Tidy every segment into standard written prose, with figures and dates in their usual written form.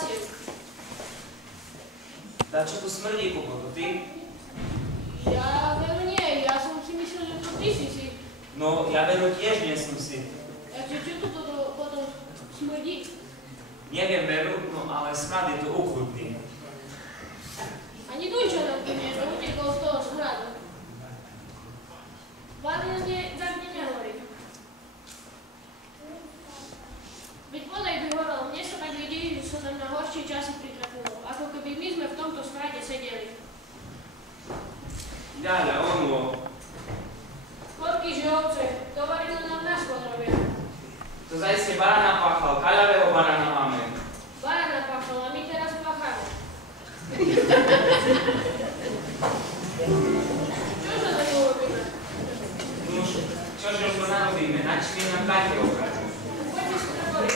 hlasím. Dačo tu smrdí, Kubo, to ty? Ja veru nie, ja som si myslel, že to ty si. No, ja veru tiež nie som si. Takže čo to potom smrdí? Neviem veru, no ale smrad je tu ukrutný. Ani Dunča nám tu nie, že utekol z toho smradu. Vážne tak nehovorí. Veď podaj by horol, mne sa tak vidí, že sa nám na horšie časy pritrafilo, ako keby my sme v tomto smrade sedeli. Ďaľa, onvo. Horky, že ovce, to varilo nám na schod robia. To zaiste barana pachal, kaľavého barana máme. Barana pachal, a my teraz pacháme. Čože to tu robíme? Nuž, čože už to narobíme, načím nám Kate okradú. Poďme si to boli.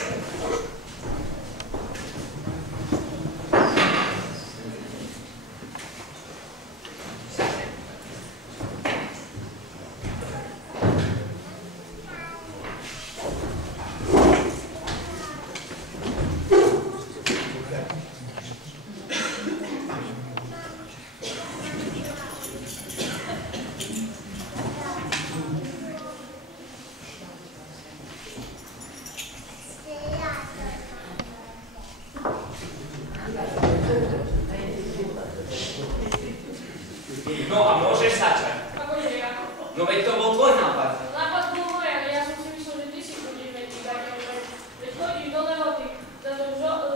No a môžeš začať. Akože ja. No veď to bol tvoj nápad. Nápad bol môj, ale ja som si myslel, že ty si chodíš medzi Kaťou. Veď chodíš do Lehoty, za to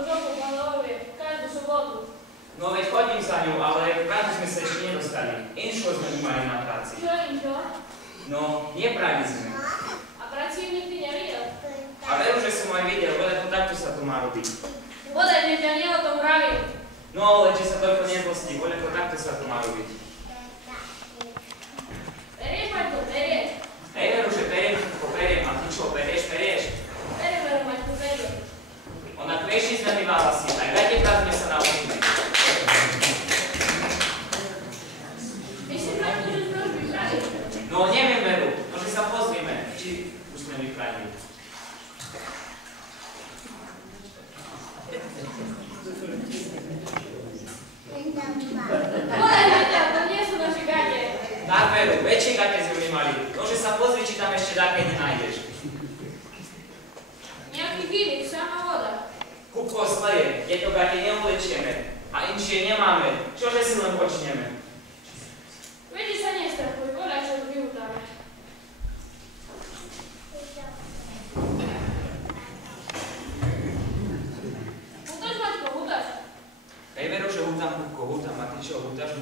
žoku Pavlovie, každú sobotu. No veď chodím za ňou, ale práve sme sa ešte nedostali. Inšo sme tu mali na práci. Čo inšo? No, nepraví sme. A práci ju nikdy nevidel. A veru, že som aj videl, lebo takto sa to má robiť. Bodaj, že ťa nie o tom pravil. No, ale či sa toľko nezlostí, lebo takto sa to má robiť. Perieš, Maťko, perieš. Hej, veru, že periem, všetko periem. A ty čo, perieš? Periem, veru, Maťko, periem. Ona kreší sme mi válasi, aj veľké prázdne sa naučíme. Myslíš, Maťko, že sme už vybrali? No, neviem, veru, no, že sa pozrieme, či už sme vypradili. Bodaj, Maťko, to nie sú naše gate. Tak, veru, väčšie gate sme mali. No, že sa pozri, či tam ešte také nenájdeš. Nejaký gilik, sama voda. Kupko zleje, tieto gate neuvlečieme. A inšie nemáme. Čože si len počneme? Vedi sa nestrachuj, podľa čo to vyhutáme. Hútaš, Maťko, hútaš. Hej, veru, že hútam, Kupko, hútam. A ty čo, hútaš?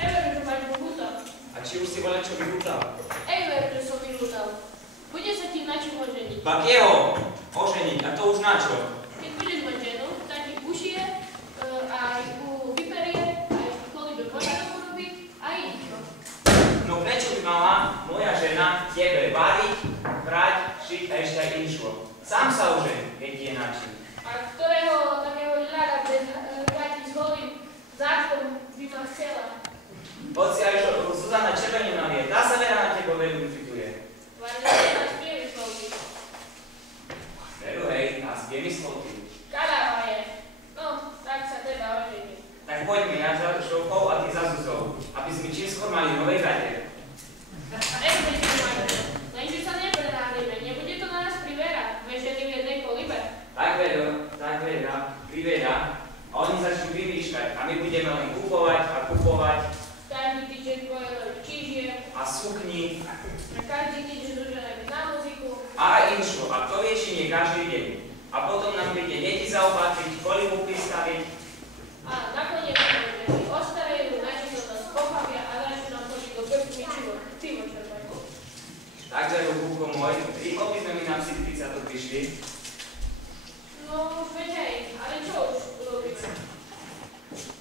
Veru, že Maťko, hútam. A či už si voľa čo vyhútal? Veru, že som vyhútal. Bude sa ti na čím oženiť. Bakieho! Oženiť, a to už na čo? Keď budeš mať ženu, tak ti ušije, aj vyperie, aj kolibe voda urobí, aj inšo. No prečo by mala moja žena tebe variť, prať, šiť a ešte aj inšo? Sám sa oženi, keď je na čím. A ktorého takého ľada bez hrati s holým záchom by ma chcela? Hoci aj Zuzana Červenina vie, tá sa vera na tebo veľmi fituje. Vážne nemáš priemyslovky. Veru, hej, nás priemyslovky. Kaľava je. No, tak sa teda ožení. Tak poďme, ja za Šoufou a ty za Zuzou, aby sme čím skôr mali nové gate. Nechme si máte, lenže sa neprenáhlime, nebude to na nás priverať, dve ženy v jednej kolibe. Tak vera, priveľa. A oni začnú vymýšľať a my budeme len kupovať a kupovať. Každý týždeň povedali čižie. A sukni. A každý týždeň doženeme na muziku. A inšo, a kto vie, či nie každý deň. A potom nám príde deti zaopatriť, kolibu pristaviť. A nakoniec ženy ostarejú, naši sa nás pochavia a začnú nám chodiť do krku pivo čerpať. Takže, Rúbko môj, rýchlo by sme mi na Psychica to prišli. No, už veď hej, ale čo už urobíme?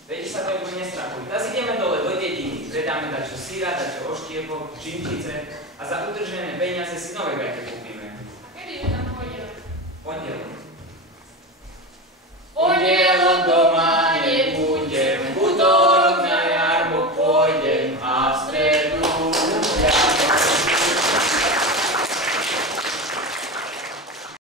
Veď sa to iba nestrachuj. Teraz ideme dole do dediny, predáme dačo syra, dačo oštiepok, čimčice a za utržené peniaze si nové gate